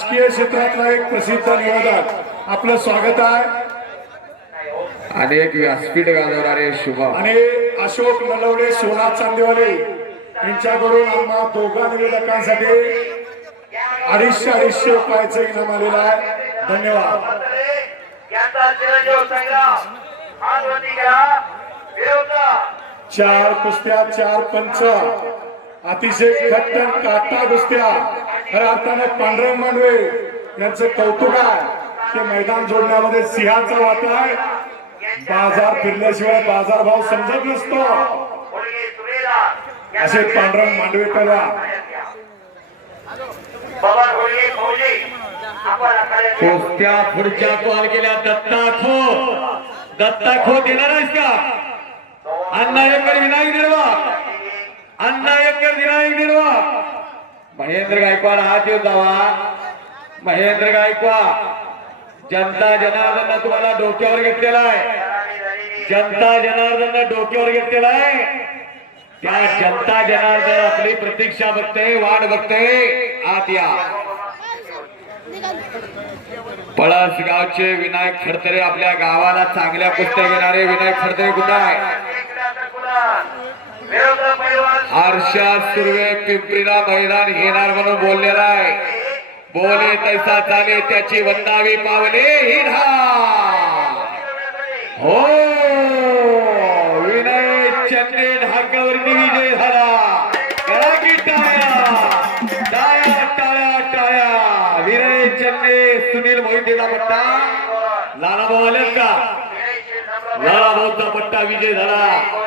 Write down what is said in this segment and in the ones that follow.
राजकीय क्षेत्रातला एक प्रसिद्ध निवेदक. आपलं स्वागत आहे. अनेक व्यासपीठ गाजवणारे शुभम. आणि अशोक नलवडे सोनाथ चांदेवाले यांच्याकडून आम्हा दोघा निवेदकांसाठी अडीचशे अडीचशे रुपयाचं इनाम आलेलं आहे. धन्यवाद. चार कुस्त्या चार पंच. अतिशय खट्टन काटा दुसत्या खऱ्या अर्थानं पांढरंग मांडवे यांचं कौतुक आहे. ते मैदान जोडण्यामध्ये सिंहाचा वाटा आहे. बाजार फिरल्याशिवाय बाजार भाव समजत नसतो. असे पांढरंग मांडवे करा. कोस्त्या पुढच्या कॉल केल्या दत्ता खो दत्ता खो देणार आहेस का? अण्णा एकर विनायक निर्वा विनायक निर्वा महेंद्र गायकवाड हात येऊ जावा। महेंद्र गायकवाड जनता जनार्दन तुम्हाला डोक्यावर घेतलेला आहे जनता जनार्दन डोक्यावर घेतलेला आहे त्या जनता जनार्दन आपली प्रतीक्षा बघते वाट बघते. आत या. पळस गावचे विनायक खडतरे आपल्या गावाला चांगल्या पुस्तक घेणारे विनायक खडतरे कुठं आहे? आरशात हर्षा सुर्वे पिंपरीला मैदान घेणार म्हणून बोललेला आहे. बोले तैसा चाले त्याची वंदावी पावले ही. हो विनय चंद्रे ढाकावरती विजय झाला. करा की टाळ्या टाळ्या टाळ्या टाळ्या. विनय चंद्रे सुनील मोहितेचा पट्टा. लालाभाऊ आल्यात का लालाभाऊचा पट्टा विजय झाला.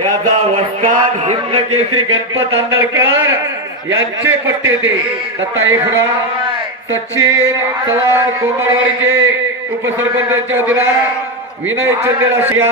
याचा वस्ताद हिंद केसरी गणपत आंदळकर यांचे पट्टे ते. दत्ता एकरा सचिन चव्हाण कोंबडवाडीचे उपसरपंचांच्या वतीला विनय चंदेला शिया